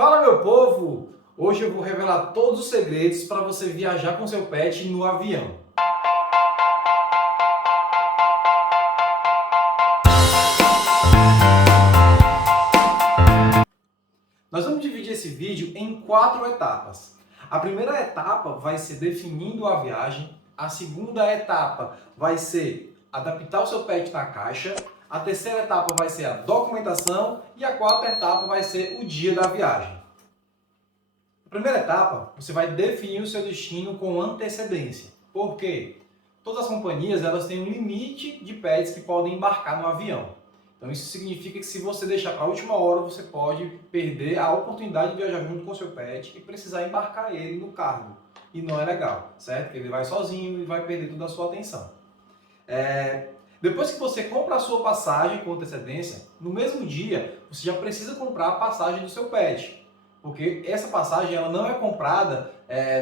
Fala, meu povo! Hoje eu vou revelar todos os segredos para você viajar com seu pet no avião. Nós vamos dividir esse vídeo em 4 etapas. A primeira etapa vai ser definindo a viagem, a segunda etapa vai ser adaptar o seu pet na caixa, a terceira etapa vai ser a documentação e a quarta etapa vai ser o dia da viagem. Na primeira etapa, você vai definir o seu destino com antecedência. Por quê? Todas as companhias elas têm um limite de pets que podem embarcar no avião. Então isso significa que se você deixar para a última hora, você pode perder a oportunidade de viajar junto com o seu pet e precisar embarcar ele no cargo. E não é legal, certo? Porque ele vai sozinho e vai perder toda a sua atenção. Depois que você compra a sua passagem com antecedência, no mesmo dia você já precisa comprar a passagem do seu pet. Porque essa passagem ela não é comprada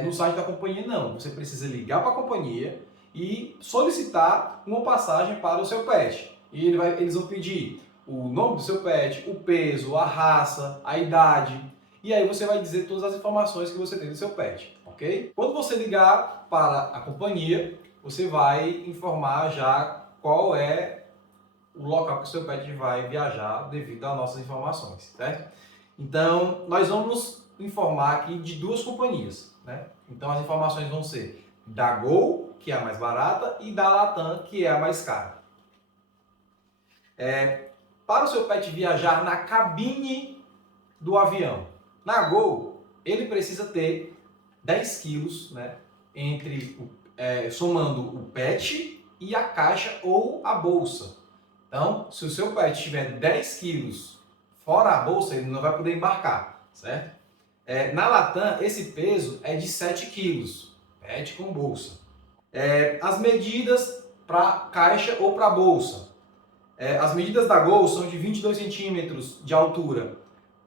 no site da companhia, não. Você precisa ligar para a companhia e solicitar uma passagem para o seu pet. E eles vão pedir o nome do seu pet, o peso, a raça, a idade. E aí você vai dizer todas as informações que você tem do seu pet, ok? Quando você ligar para a companhia, você vai informar já qual é o local que o seu pet vai viajar devido às nossas informações, certo? Então, nós vamos informar aqui de duas companhias, né? Então, as informações vão ser da Gol, que é a mais barata, e da Latam, que é a mais cara. Para o seu pet viajar na cabine do avião, na Gol, ele precisa ter 10 quilos, né? Somando o pet e a caixa ou a bolsa. Então, se o seu pet tiver 10 quilos fora a bolsa, ele não vai poder embarcar, certo? Na Latam, esse peso é de 7 quilos, pet com bolsa. As medidas para caixa ou para bolsa. As medidas da Gol são de 22 centímetros de altura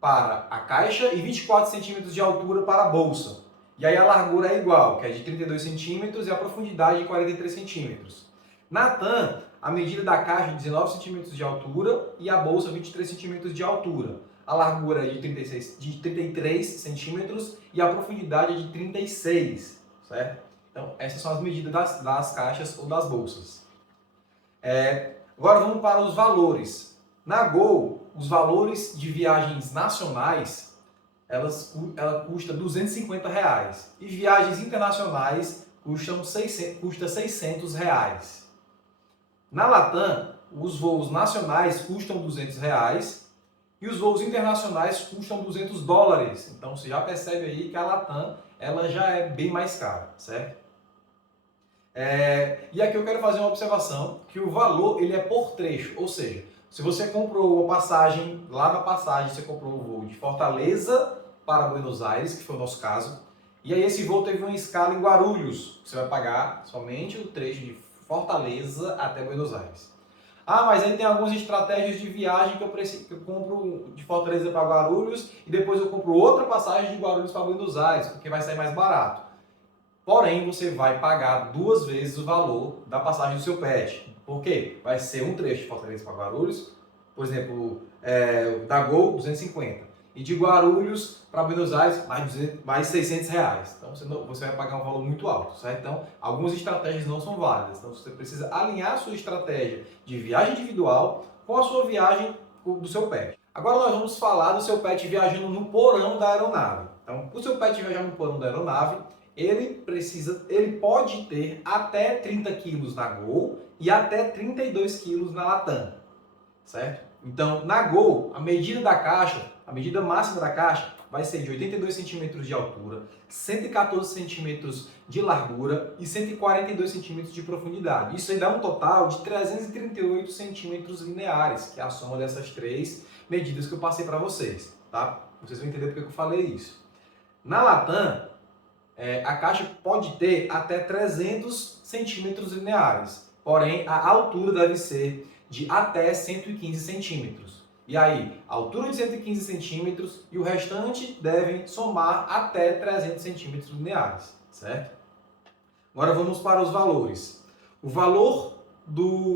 para a caixa e 24 centímetros de altura para a bolsa. E aí a largura é igual, que é de 32 centímetros e a profundidade de 43 centímetros. Na TAM, a medida da caixa é 19 centímetros de altura e a bolsa 23 centímetros de altura. A largura é de 33 centímetros e a profundidade é de 36, certo? Então, essas são as medidas das caixas ou das bolsas. Agora vamos para os valores. Na Gol, os valores de viagens nacionais, ela custa R$250 e viagens internacionais custa R$600. Na Latam, os voos nacionais custam R$200 e os voos internacionais custam $200. Então você já percebe aí que a Latam ela já é bem mais cara, certo? E aqui eu quero fazer uma observação, que o valor ele é por trecho, ou seja, se você comprou uma passagem, lá na passagem você comprou um voo de Fortaleza para Buenos Aires, que foi o nosso caso, e aí esse voo teve uma escala em Guarulhos, você vai pagar somente o trecho de Fortaleza até Buenos Aires. Ah, mas aí tem algumas estratégias de viagem que eu compro de Fortaleza para Guarulhos e depois eu compro outra passagem de Guarulhos para Buenos Aires, porque vai sair mais barato. Porém, você vai pagar 2 vezes o valor da passagem do seu pet. Por quê? Vai ser um trecho de Fortaleza para Guarulhos, por exemplo, da Gol, 250. E de Guarulhos para Buenos Aires, mais R$600. Então, você vai pagar um valor muito alto, certo? Então, algumas estratégias não são válidas. Então, você precisa alinhar a sua estratégia de viagem individual com a sua viagem do seu pet. Agora, nós vamos falar do seu pet viajando no porão da aeronave. Então, o seu pet viajar no porão da aeronave, ele pode ter até 30 quilos na Gol e até 32 quilos na Latam, certo? Então, na Gol, a medida máxima da caixa vai ser de 82 centímetros de altura, 114 centímetros de largura e 142 centímetros de profundidade. Isso aí dá um total de 338 centímetros lineares, que é a soma dessas 3 medidas que eu passei para vocês, tá? Vocês vão entender porque eu falei isso. Na Latam, a caixa pode ter até 300 centímetros lineares, porém a altura deve ser de até 115 centímetros. E aí, a altura de 115 centímetros e o restante devem somar até 300 centímetros lineares, certo? Agora vamos para os valores. O valor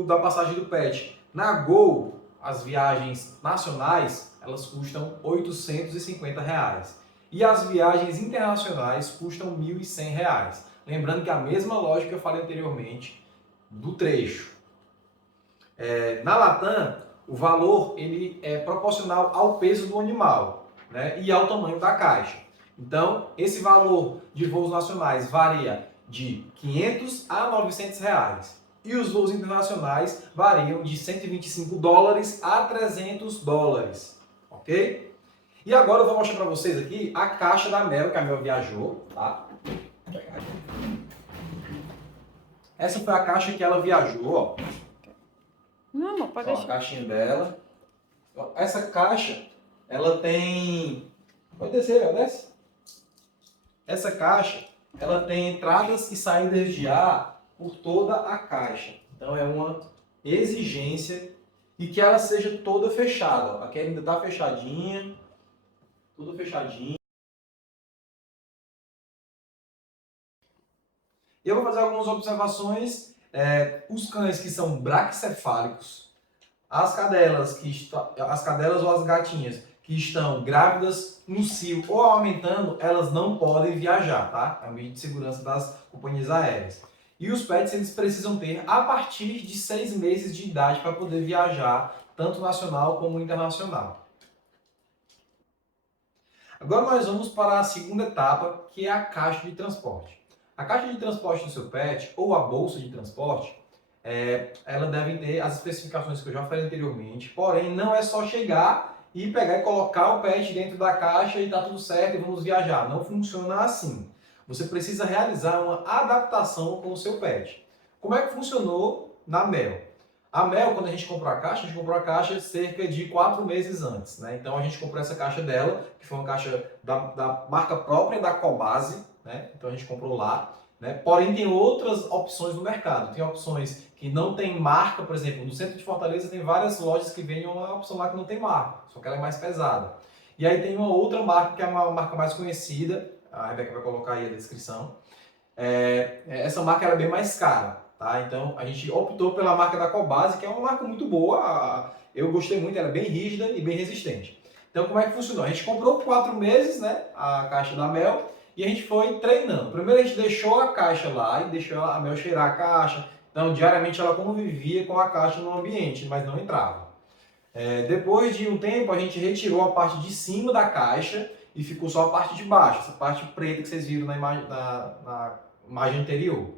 da passagem do pet na Gol, as viagens nacionais, elas custam R$ 850. E as viagens internacionais custam R$ 1.100. Lembrando que a mesma lógica que eu falei anteriormente do trecho. Na Latam, o valor ele é proporcional ao peso do animal, né, e ao tamanho da caixa. Então, esse valor de voos nacionais varia de R$ 500 a R$ 900. E os voos internacionais variam de $125 a $300, ok? E agora eu vou mostrar para vocês aqui a caixa da Mel, que a Mel viajou, tá? Essa foi a caixa que ela viajou, ó. Não, amor, pode Ó, deixar. a caixinha dela. Essa caixa, ela tem... Pode descer, Mel, desce. Essa caixa, ela tem entradas e saídas de ar por toda a caixa. Então é uma exigência e que ela seja toda fechada. Aqui ainda está fechadinha, tudo fechadinho. Eu vou fazer algumas observações. Os cães que são braquicefálicos, as cadelas ou as gatinhas que estão grávidas no cio ou aumentando, elas não podem viajar, tá? É a medida de segurança das companhias aéreas. E os pets, eles precisam ter a partir de 6 meses de idade para poder viajar, tanto nacional como internacional. Agora nós vamos para a segunda etapa, que é a caixa de transporte. A caixa de transporte do seu pet, ou a bolsa de transporte, ela deve ter as especificações que eu já falei anteriormente, porém não é só chegar e pegar e colocar o pet dentro da caixa e tá tudo certo e vamos viajar. Não funciona assim. Você precisa realizar uma adaptação com o seu pet. Como é que funcionou na Mel? A Mel, quando a gente comprou a caixa cerca de 4 meses antes, né? Então a gente comprou essa caixa dela, que foi uma caixa da marca própria da Cobase, né? Então a gente comprou lá, né? Porém tem outras opções no mercado. Tem opções que não tem marca, por exemplo, no centro de Fortaleza tem várias lojas que vendem uma opção lá que não tem marca, só que ela é mais pesada. E aí tem uma outra marca que é uma marca mais conhecida, a Rebeca vai colocar aí a descrição. Essa marca era bem mais cara, tá? Então a gente optou pela marca da Cobase, que é uma marca muito boa, eu gostei muito, ela é bem rígida e bem resistente. Então como é que funcionou? A gente comprou por 4 meses, né, a caixa da Mel, e a gente foi treinando. Primeiro a gente deixou a caixa lá e deixou a Mel cheirar a caixa. Então diariamente ela convivia com a caixa no ambiente, mas não entrava. Depois de um tempo a gente retirou a parte de cima da caixa e ficou só a parte de baixo, essa parte preta que vocês viram na imagem anterior.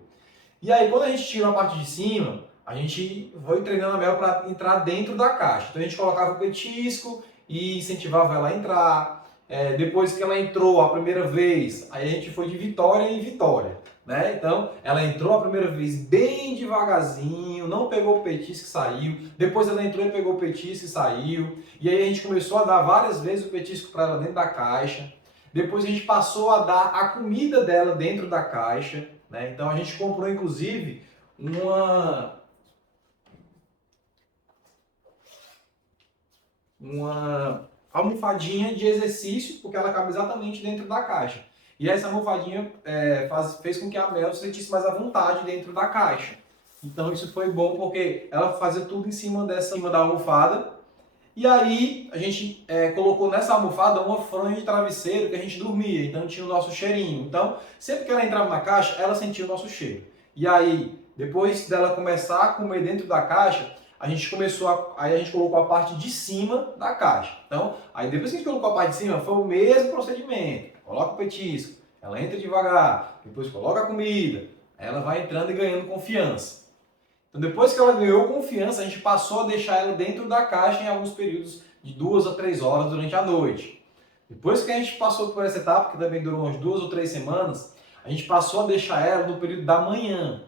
E aí, quando a gente tirou a parte de cima, a gente foi treinando a Mel para entrar dentro da caixa. Então a gente colocava o petisco e incentivava ela a entrar. Depois que ela entrou a primeira vez, aí a gente foi de vitória em vitória, né? Então ela entrou a primeira vez bem devagarzinho, não pegou o petisco e saiu. Depois ela entrou e pegou o petisco e saiu. E aí a gente começou a dar várias vezes o petisco para ela dentro da caixa. Depois a gente passou a dar a comida dela dentro da caixa, né? Então a gente comprou inclusive uma almofadinha de exercício, porque ela cabe exatamente dentro da caixa. E essa almofadinha fez com que a Mel se sentisse mais à vontade dentro da caixa. Então isso foi bom porque ela fazia tudo em cima da almofada. E aí a gente colocou nessa almofada uma fronha de travesseiro que a gente dormia, então tinha o nosso cheirinho. Então sempre que ela entrava na caixa, ela sentia o nosso cheiro. E aí, depois dela começar a comer dentro da caixa, a gente colocou a parte de cima da caixa. Então, aí depois que a gente colocou a parte de cima, foi o mesmo procedimento. Coloca o petisco, ela entra devagar, depois coloca a comida, ela vai entrando e ganhando confiança. Então, depois que ela ganhou confiança, a gente passou a deixar ela dentro da caixa em alguns períodos de 2 a 3 horas durante a noite. Depois que a gente passou por essa etapa, que também durou umas 2 ou 3 semanas, a gente passou a deixar ela no período da manhã.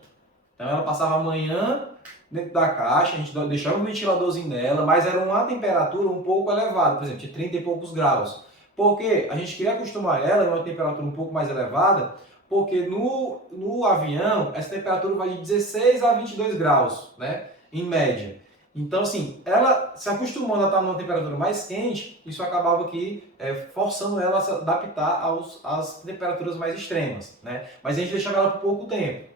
Então ela passava a manhã dentro da caixa, a gente deixava um ventiladorzinho nela, mas era uma temperatura um pouco elevada, por exemplo, de 30 e poucos graus. Porque a gente queria acostumar ela em uma temperatura um pouco mais elevada, porque no avião essa temperatura vai de 16 a 22 graus, né, em média. Então, assim, ela se acostumando a estar numa temperatura mais quente, isso acabava aqui forçando ela a se adaptar às temperaturas mais extremas, né? Mas a gente deixava ela por pouco tempo.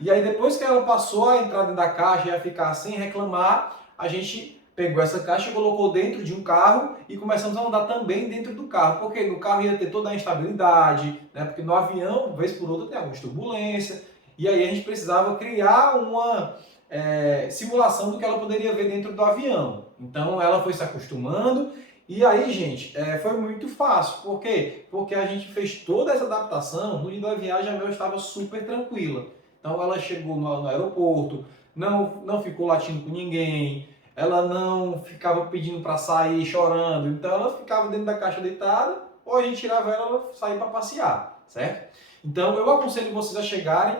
E aí, depois que ela passou a entrar dentro da caixa e a ficar sem reclamar, a gente pegou essa caixa e colocou dentro de um carro e começamos a andar também dentro do carro. Porque no carro ia ter toda a instabilidade, né? Porque no avião, vez por outra, tem alguma turbulência. E aí a gente precisava criar uma simulação do que ela poderia ver dentro do avião. Então ela foi se acostumando e aí, gente, foi muito fácil. Por quê? Porque a gente fez toda essa adaptação. No dia da viagem a Mel estava super tranquila. Então ela chegou no aeroporto, não ficou latindo com ninguém, ela não ficava pedindo para sair, chorando. Então ela ficava dentro da caixa deitada, ou a gente tirava ela e saía para passear, certo? Então eu aconselho vocês a chegarem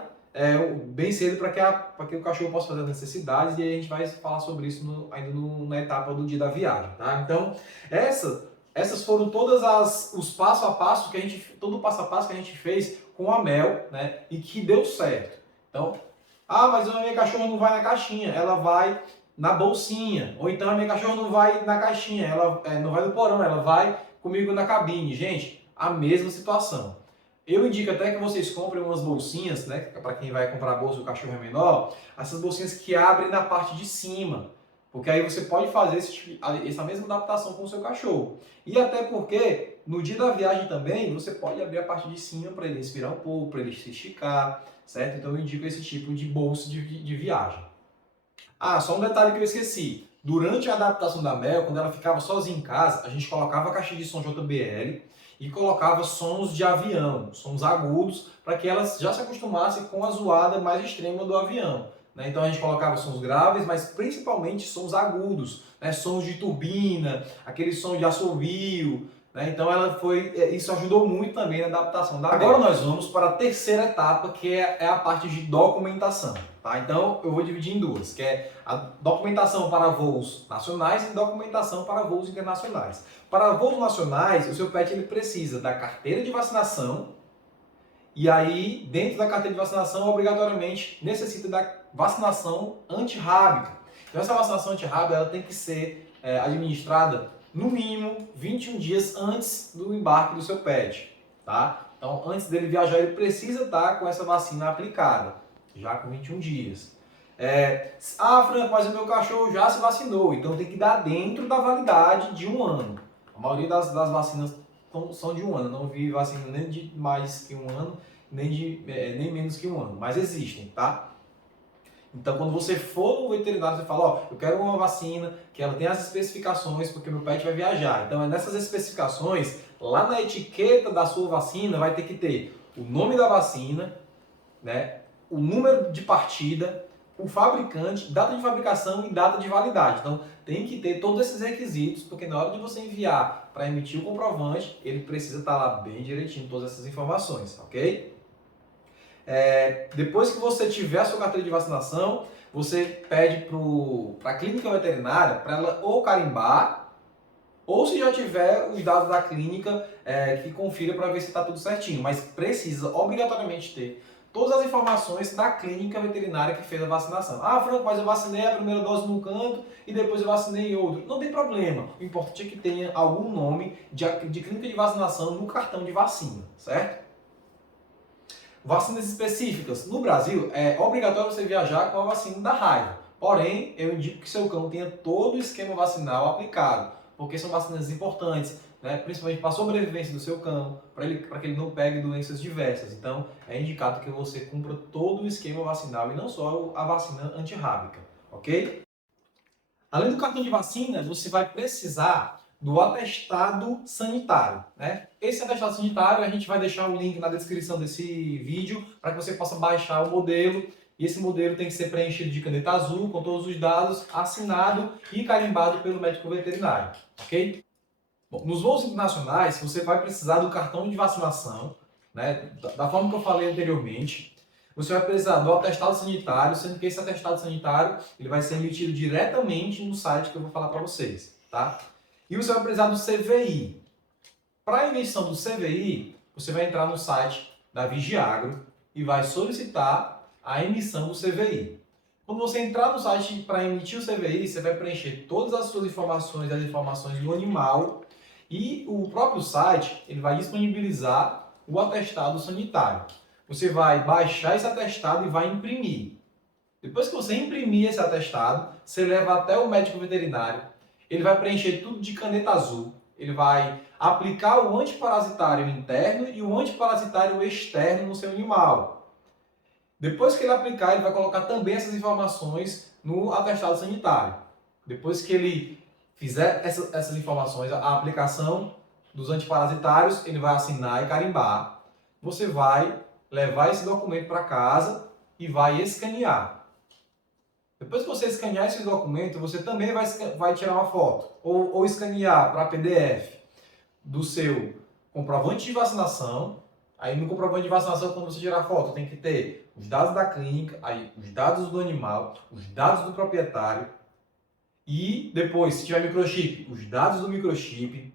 bem cedo para que o cachorro possa fazer as necessidades, e aí a gente vai falar sobre isso na etapa do dia da viagem, tá? Então essas foram os passo a passo que a gente, todo o passo a passo que a gente fez com a Mel, né? E que deu certo. Então, mas a minha cachorra não vai na caixinha, ela vai na bolsinha. Ou então a minha cachorra não vai na caixinha, ela não vai no porão, ela vai comigo na cabine. Gente, a mesma situação. Eu indico até que vocês comprem umas bolsinhas, né? Para quem vai comprar bolsa, o cachorro é menor, essas bolsinhas que abrem na parte de cima. Porque aí você pode fazer essa mesma adaptação com o seu cachorro. E até porque no dia da viagem também você pode abrir a parte de cima para ele respirar um pouco, para ele se esticar, certo? Então eu indico esse tipo de bolsa de viagem. Só um detalhe que eu esqueci. Durante a adaptação da Mel, quando ela ficava sozinha em casa, a gente colocava a caixa de som JBL e colocava sons de avião, sons agudos, para que ela já se acostumasse com a zoada mais extrema do avião. Né? Então a gente colocava sons graves, mas principalmente sons agudos, né? Sons de turbina, aquele som de assovio. Né? Então isso ajudou muito também na adaptação da Mel. Agora nós vamos para a terceira etapa, que é a parte de documentação. Tá? Então eu vou dividir em duas, que é a documentação para voos nacionais e documentação para voos internacionais. Para voos nacionais, o seu pet ele precisa da carteira de vacinação, e aí dentro da carteira de vacinação obrigatoriamente necessita da vacinação antirrábica. Então essa vacinação antirrábica ela tem que ser administrada no mínimo 21 dias antes do embarque do seu pet. Tá? Então antes dele viajar ele precisa estar com essa vacina aplicada, já com 21 dias. Franco, mas o meu cachorro já se vacinou, então tem que dar dentro da validade de 1 ano. A maioria das vacinas são de 1 ano, não vi vacina nem de mais que 1 ano, nem menos que 1 ano, mas existem, tá? Então quando você for no veterinário, você fala, eu quero uma vacina que ela tem as especificações, porque meu pet vai viajar. Então nessas especificações, lá na etiqueta da sua vacina, vai ter que ter o nome da vacina, né? O número de partida, o fabricante, data de fabricação e data de validade. Então, tem que ter todos esses requisitos, porque na hora de você enviar para emitir o comprovante, ele precisa estar lá bem direitinho, todas essas informações, ok? Depois que você tiver a sua carteira de vacinação, você pede para a clínica veterinária para ela ou carimbar, ou se já tiver os dados da clínica, que confira para ver se está tudo certinho. Mas precisa obrigatoriamente ter todas as informações da clínica veterinária que fez a vacinação. Franco, mas eu vacinei a primeira dose num canto e depois eu vacinei em outro. Não tem problema. O importante é que tenha algum nome de clínica de vacinação no cartão de vacina, certo? Vacinas específicas. No Brasil, é obrigatório você viajar com a vacina da raiva. Porém, eu indico que seu cão tenha todo o esquema vacinal aplicado, porque são vacinas importantes, né? Principalmente para a sobrevivência do seu cão, para que ele não pegue doenças diversas. Então, é indicado que você cumpra todo o esquema vacinal e não só a vacina antirrábica, ok? Além do cartão de vacina, você vai precisar do atestado sanitário, né? Esse atestado sanitário a gente vai deixar o link na descrição desse vídeo para que você possa baixar o modelo. E esse modelo tem que ser preenchido de caneta azul, com todos os dados, assinado e carimbado pelo médico veterinário, ok? Bom, nos voos internacionais, você vai precisar do cartão de vacinação, né? Da forma que eu falei anteriormente. Você vai precisar do atestado sanitário, sendo que esse atestado sanitário ele vai ser emitido diretamente no site que eu vou falar para vocês, tá? E você vai precisar do CVI. Para a emissão do CVI, você vai entrar no site da Vigiagro e vai solicitar a emissão do CVI. Quando você entrar no site para emitir o CVI, você vai preencher todas as suas informações, as informações do animal, e o próprio site ele vai disponibilizar o atestado sanitário. Você vai baixar esse atestado e vai imprimir. Depois que você imprimir esse atestado, você leva até o médico veterinário, ele vai preencher tudo de caneta azul, ele vai aplicar o antiparasitário interno e o antiparasitário externo no seu animal. Depois que ele aplicar, ele vai colocar também essas informações no atestado sanitário. Depois que ele fizer essas informações, a aplicação dos antiparasitários, ele vai assinar e carimbar. Você vai levar esse documento para casa e vai escanear. Depois que você escanear esse documento, você também vai tirar uma foto ou escanear para PDF do seu comprovante de vacinação. Aí no comprovante de vacinação, quando você tirar a foto, tem que ter os dados da clínica, aí os dados do animal, os dados do proprietário e depois, se tiver microchip, os dados do microchip.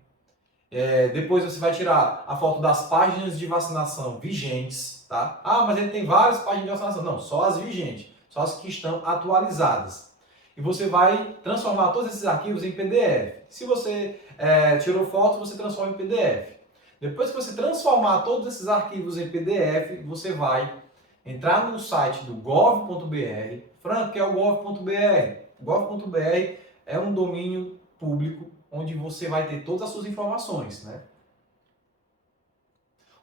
Depois você vai tirar a foto das páginas de vacinação vigentes, tá? Ah, mas ele tem várias páginas de vacinação. Não, só as vigentes, só as que estão atualizadas. E você vai transformar todos esses arquivos em PDF. Se você tirou foto, você transforma em PDF. Depois que você transformar todos esses arquivos em PDF, você vai entrar no site do gov.br. Franco, que é o gov.br? Gov.br é um domínio público onde você vai ter todas as suas informações, né?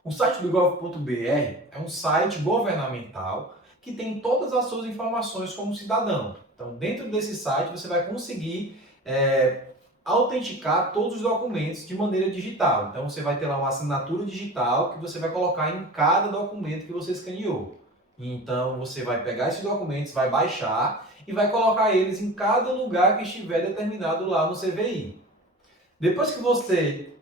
O site do gov.br é um site governamental que tem todas as suas informações como cidadão. Então, dentro desse site, você vai conseguir autenticar todos os documentos de maneira digital. Então, você vai ter lá uma assinatura digital que você vai colocar em cada documento que você escaneou. Então, você vai pegar esses documentos, vai baixar e vai colocar eles em cada lugar que estiver determinado lá no CVI. Depois que você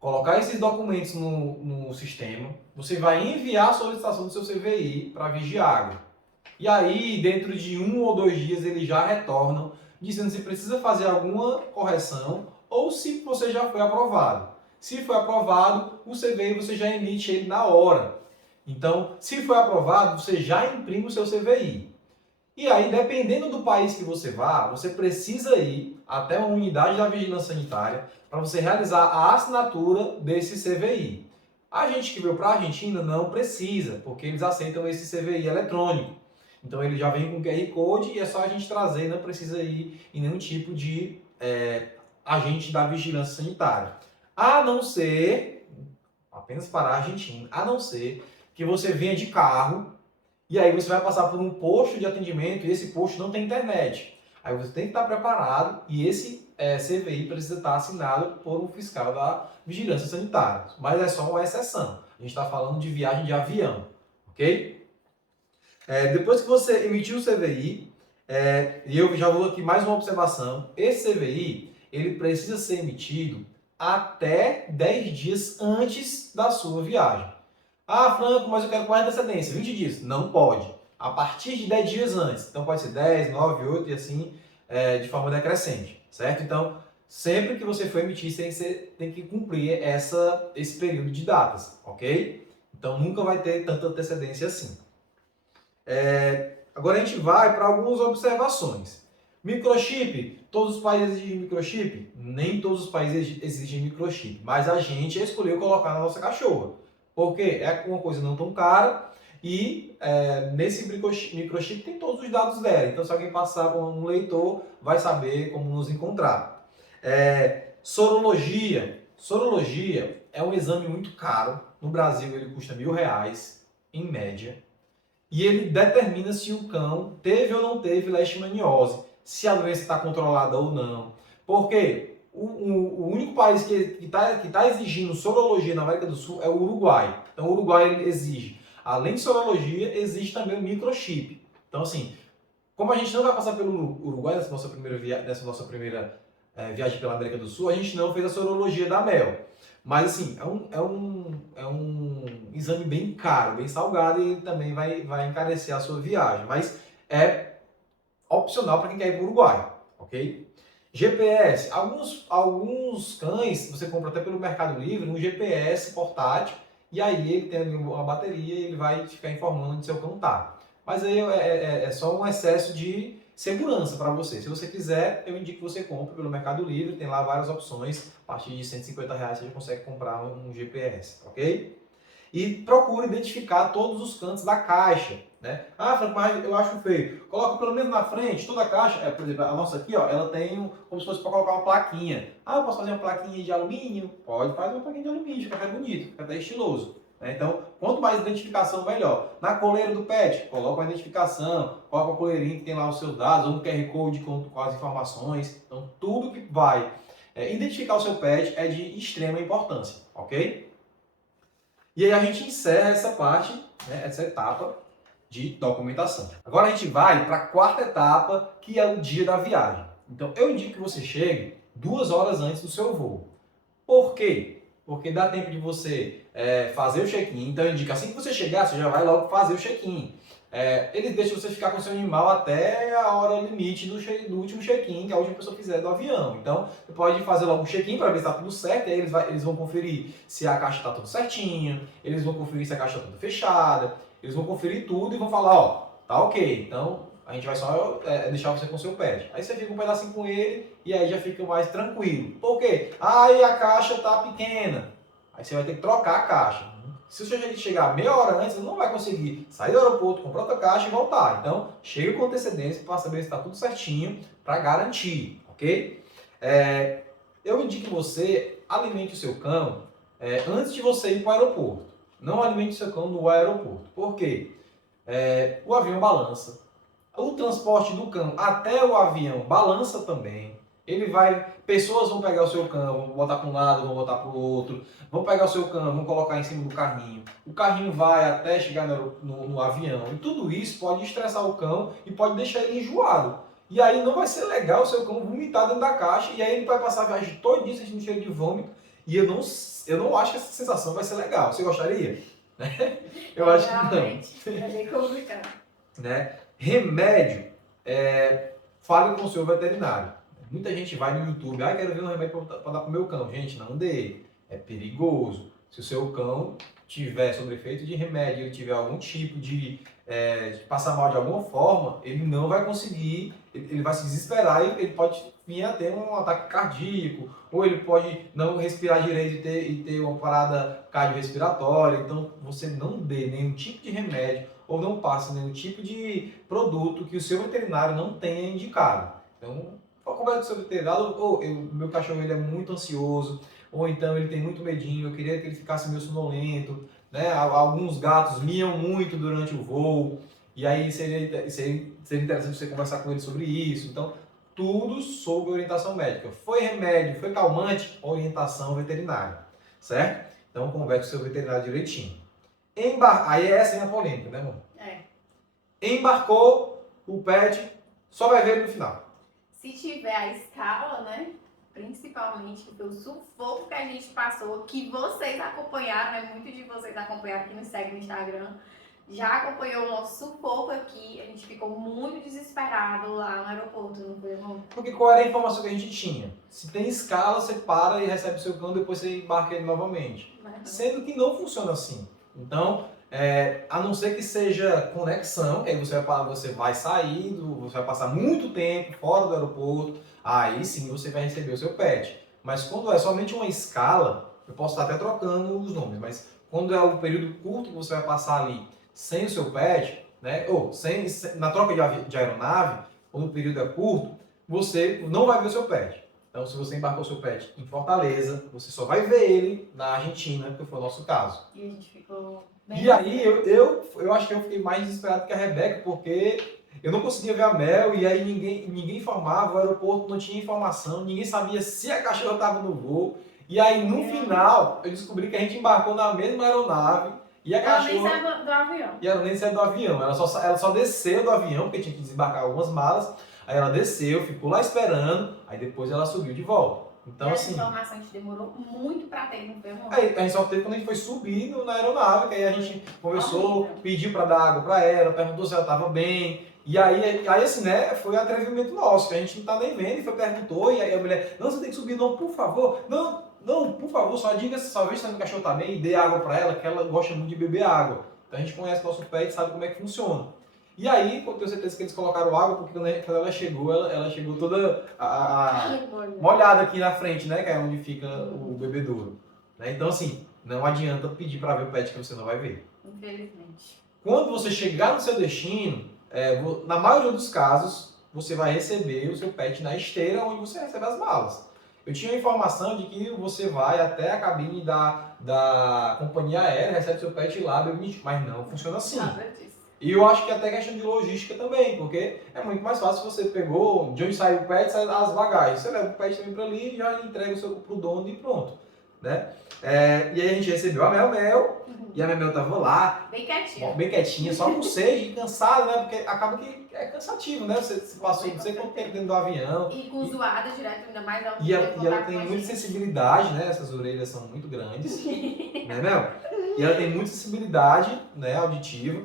colocar esses documentos no sistema, você vai enviar a solicitação do seu CVI para a Vigiagro. E aí, dentro de 1 ou 2 dias, eles já retornam dizendo se precisa fazer alguma correção ou se você já foi aprovado. Se foi aprovado, o CVI você já emite ele na hora. Então, se foi aprovado, você já imprime o seu CVI. E aí, dependendo do país que você vá, você precisa ir até uma unidade da vigilância sanitária para você realizar a assinatura desse CVI. A gente que veio para a Argentina não precisa, porque eles aceitam esse CVI eletrônico. Então ele já vem com QR Code e é só a gente trazer, não precisa ir em nenhum tipo de agente da vigilância sanitária. A não ser, apenas para a Argentina, a não ser que você venha de carro e aí você vai passar por um posto de atendimento e esse posto não tem internet. Aí você tem que estar preparado e esse CVI precisa estar assinado por um fiscal da vigilância sanitária. Mas é só uma exceção. A gente está falando de viagem de avião, ok? Depois que você emitiu o CVI, e eu já vou aqui mais uma observação, esse CVI ele precisa ser emitido até 10 dias antes da sua viagem. Ah, Franco, mas eu quero com mais antecedência, 20 dias. Não pode. A partir de 10 dias antes. Então pode ser 10, 9, 8 e assim de forma decrescente, certo? Então, sempre que você for emitir, você tem que cumprir esse período de datas, ok? Então nunca vai ter tanta antecedência assim. Agora a gente vai para algumas observações. Microchip, todos os países exigem microchip? Nem todos os países exigem microchip, mas a gente escolheu colocar na nossa cachorra. Porque é uma coisa não tão cara e nesse microchip tem todos os dados dela. Então se alguém passar por um leitor, vai saber como nos encontrar. Sorologia. Sorologia é um exame muito caro. No Brasil ele custa R$1.000 em média. E ele determina se o cão teve ou não teve leishmaniose, se a doença está controlada ou não. Porque o único país que tá exigindo sorologia na América do Sul é o Uruguai. Então o Uruguai ele exige, além de sorologia, exige também o microchip. Então assim, como a gente não vai passar pelo Uruguai nessa nossa primeira viagem pela América do Sul, a gente não fez a sorologia da Mel. Mas assim, é um exame bem caro, bem salgado e também vai encarecer a sua viagem. Mas é opcional para quem quer ir para o Uruguai, ok? GPS. Alguns cães você compra até pelo Mercado Livre um GPS portátil e aí ele tem uma bateria e ele vai ficar informando onde seu cão está. Mas aí é só um excesso de segurança para você. Se você quiser, eu indico que você compre pelo Mercado Livre, tem lá várias opções. A partir de R$150 você já consegue comprar um GPS, ok? E procure identificar todos os cantos da caixa, né? Ah, Franco, mas eu acho feio. Coloca pelo menos na frente, toda a caixa, por exemplo, a nossa aqui, ó, ela tem como se fosse para colocar uma plaquinha. Ah, eu posso fazer uma plaquinha de alumínio? Pode fazer uma plaquinha de alumínio, fica até bonito, fica até estiloso. Então, quanto mais identificação, melhor. Na coleira do pet, coloca uma identificação, coloca a coleirinha que tem lá os seus dados, ou um QR Code com as informações. Então, tudo que vai identificar o seu pet é de extrema importância, ok? E aí a gente encerra essa parte, né, essa etapa de documentação. Agora a gente vai para a quarta etapa, que é o dia da viagem. Então, eu indico que você chegue 2 horas antes do seu voo. Por quê? Porque dá tempo de você fazer o check-in. Então, eu indico assim que você chegar, você já vai logo fazer o check-in. Eles deixam você ficar com o seu animal até a hora limite do último check-in, que a última pessoa fizer do avião. Então, você pode fazer logo o check-in para ver se está tudo certo. Aí eles vão conferir se a caixa está tudo certinho, eles vão conferir se a caixa está tudo fechada, eles vão conferir tudo e vão falar, ó, tá ok. Então, a gente vai só deixar você com o seu pet. Aí você fica um pedacinho com ele e aí já fica mais tranquilo. Por quê? Aí a caixa tá pequena. Aí você vai ter que trocar a caixa. Se você chegar meia hora antes, você não vai conseguir sair do aeroporto, comprar outra caixa e voltar. Então, chega com antecedência para saber se está tudo certinho, para garantir, ok? Eu indico que você alimente o seu cão antes de você ir para o aeroporto. Não alimente o seu cão no aeroporto. Por quê? O avião balança. O transporte do cão até o avião balança também. Pessoas vão pegar o seu cão, vão botar para um lado, vão botar para o outro. Vão pegar o seu cão, vão colocar em cima do carrinho. O carrinho vai até chegar no avião. E tudo isso pode estressar o cão e pode deixar ele enjoado. E aí não vai ser legal o seu cão vomitar dentro da caixa. E aí ele vai passar a viagem todinha sentindo cheiro de vômito. E eu não acho que essa sensação vai ser legal. Você gostaria? Eu acho que não. Realmente, é bem complicado. Né? Remédio, fale com o seu veterinário. Muita gente vai no YouTube, quero ver um remédio para dar para o meu cão. Gente, não dê, é perigoso. Se o seu cão tiver sob efeito de remédio, ele tiver algum tipo de passar mal de alguma forma, ele não vai conseguir, ele vai se desesperar e ele pode vir a ter um ataque cardíaco, ou ele pode não respirar direito e ter uma parada cardiorrespiratória. Então, você não dê nenhum tipo de remédio ou não passe nenhum tipo de produto que o seu veterinário não tenha indicado. Então, conversa com o seu veterinário, meu cachorro ele é muito ansioso, ou então ele tem muito medinho, eu queria que ele ficasse meio sonolento, né? Alguns gatos miam muito durante o voo, e aí seria interessante você conversar com ele sobre isso. Então, tudo sob orientação médica. Foi remédio, foi calmante, orientação veterinária, certo? Então, converse com o seu veterinário direitinho. Aí essa é a polêmica, né, amor? Embarcou o pet, só vai ver no final. Se tiver a escala, né? Principalmente o sufoco que a gente passou, que vocês acompanharam, né? Muitos de vocês acompanharam, que nos seguem no Instagram, já acompanhou o nosso sufoco aqui. A gente ficou muito desesperado lá no aeroporto, não foi, amor? Porque qual era a informação que a gente tinha? Se tem escala, você para e recebe o seu cão, depois você embarca ele novamente. Sendo que não funciona assim. Então, a não ser que seja conexão, que aí você vai sair, você vai passar muito tempo fora do aeroporto, aí sim você vai receber o seu pet. Mas quando é somente uma escala, eu posso estar até trocando os nomes, mas quando é um período curto que você vai passar ali sem o seu pet, né, ou na troca de aeronave, quando o período é curto, você não vai ver o seu pet. Então, se você embarcou o seu pet em Fortaleza, você só vai ver ele na Argentina, que foi o nosso caso. E a gente ficou... E aí, eu acho que eu fiquei mais desesperado que a Rebeca, porque eu não conseguia ver a Mel, e aí ninguém informava, o aeroporto não tinha informação, ninguém sabia se a cachorra estava no voo. E aí, no final, eu descobri que a gente embarcou na mesma aeronave, e a cachorra... Ela nem saiu do avião. E ela nem saiu do avião, ela só desceu do avião, porque tinha que desembarcar algumas malas, aí ela desceu, ficou lá esperando, aí depois ela subiu de volta. Então, essa informação a gente demorou muito pra ter, não foi, amor? A gente só teve quando a gente foi subir na aeronave, que aí a gente conversou, pediu pra dar água pra ela, perguntou se ela tava bem. E aí assim, né, foi atrevimento nosso, que a gente não tá nem vendo, e perguntou, e aí a mulher, não, você tem que subir, não, por favor, não, por favor, só diga se só vê se o cachorro tá bem e dê água pra ela, que ela gosta muito de beber água. Então a gente conhece o nosso pet e sabe como é que funciona. E aí, eu tenho certeza que eles colocaram água, porque quando ela chegou toda molhada aqui na frente, né? Que é onde fica o bebedouro. Né? Então, assim, não adianta pedir para ver o pet que você não vai ver. Infelizmente. Quando você chegar no seu destino, na maioria dos casos, você vai receber o seu pet na esteira onde você recebe as malas. Eu tinha a informação de que você vai até a cabine da companhia aérea, recebe seu pet lá, mas não funciona assim. Nada disso. E eu acho que até questão de logística também, porque é muito mais fácil você pegou, de onde sai o pet, sai as bagagens. Você leva o pet também para ali e já entrega pro dono e pronto. Né? E aí a gente recebeu a Mel, e a Mel tava lá, bem quietinha, só com sede, cansada, né? Porque acaba que é cansativo, né? Você passou não sei quanto tempo dentro do avião. E com zoada direto, ainda mais ela. E ela tem muita sensibilidade, né? Essas orelhas são muito grandes, né, Mel? E ela tem muita sensibilidade, né, auditiva.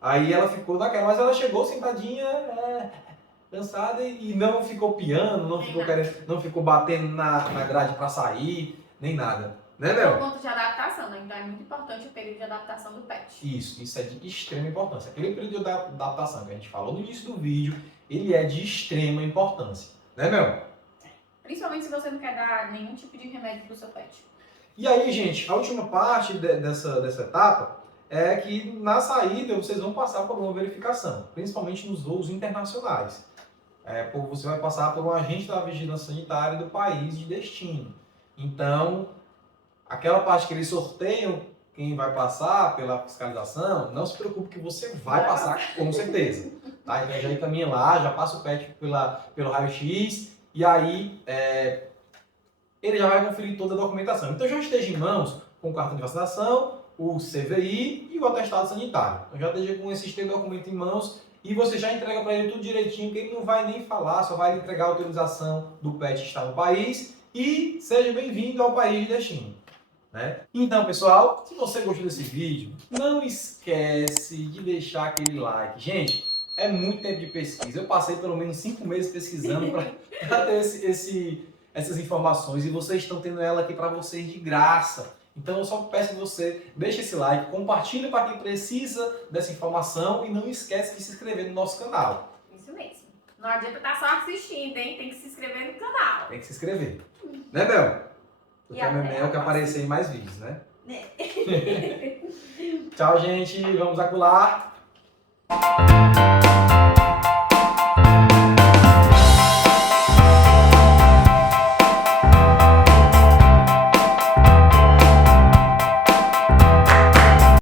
Aí ela ficou naquela, mas ela chegou sentadinha, cansada e não ficou piando, não ficou batendo na grade para sair, nem nada. Né, Mel? Por conta de adaptação, né? Então é muito importante o período de adaptação do pet. Isso é de extrema importância. Aquele período de adaptação que a gente falou no início do vídeo, ele é de extrema importância. Né, Mel? Principalmente se você não quer dar nenhum tipo de remédio pro seu pet. E aí, gente, a última parte dessa etapa é que na saída vocês vão passar por uma verificação, principalmente nos voos internacionais. Você vai passar por um agente da vigilância sanitária do país de destino. Então, aquela parte que eles sorteiam quem vai passar pela fiscalização, não se preocupe que você vai passar com certeza. Tá? Então já encaminha lá, já passa o pet pelo raio-x e aí ele já vai conferir toda a documentação. Então já esteja em mãos com o cartão de vacinação, o CVI e o atestado sanitário. Então já esteja com esses três documentos em mãos e você já entrega para ele tudo direitinho, que ele não vai nem falar, só vai lhe entregar a autorização do pet estar no país e seja bem-vindo ao país de destino. Né? Então, pessoal, se você gostou desse vídeo, não esquece de deixar aquele like. Gente, é muito tempo de pesquisa. Eu passei pelo menos 5 meses pesquisando para ter essas informações e vocês estão tendo ela aqui para vocês de graça. Então eu só peço que você deixe esse like, compartilhe para quem precisa dessa informação e não esquece de se inscrever no nosso canal. Isso mesmo. Não adianta estar só assistindo, hein? Tem que se inscrever no canal. Tem que se inscrever. Né, Bel? Porque a Mel que aparecer em mais vídeos, né? Tchau, gente. Vamos acular.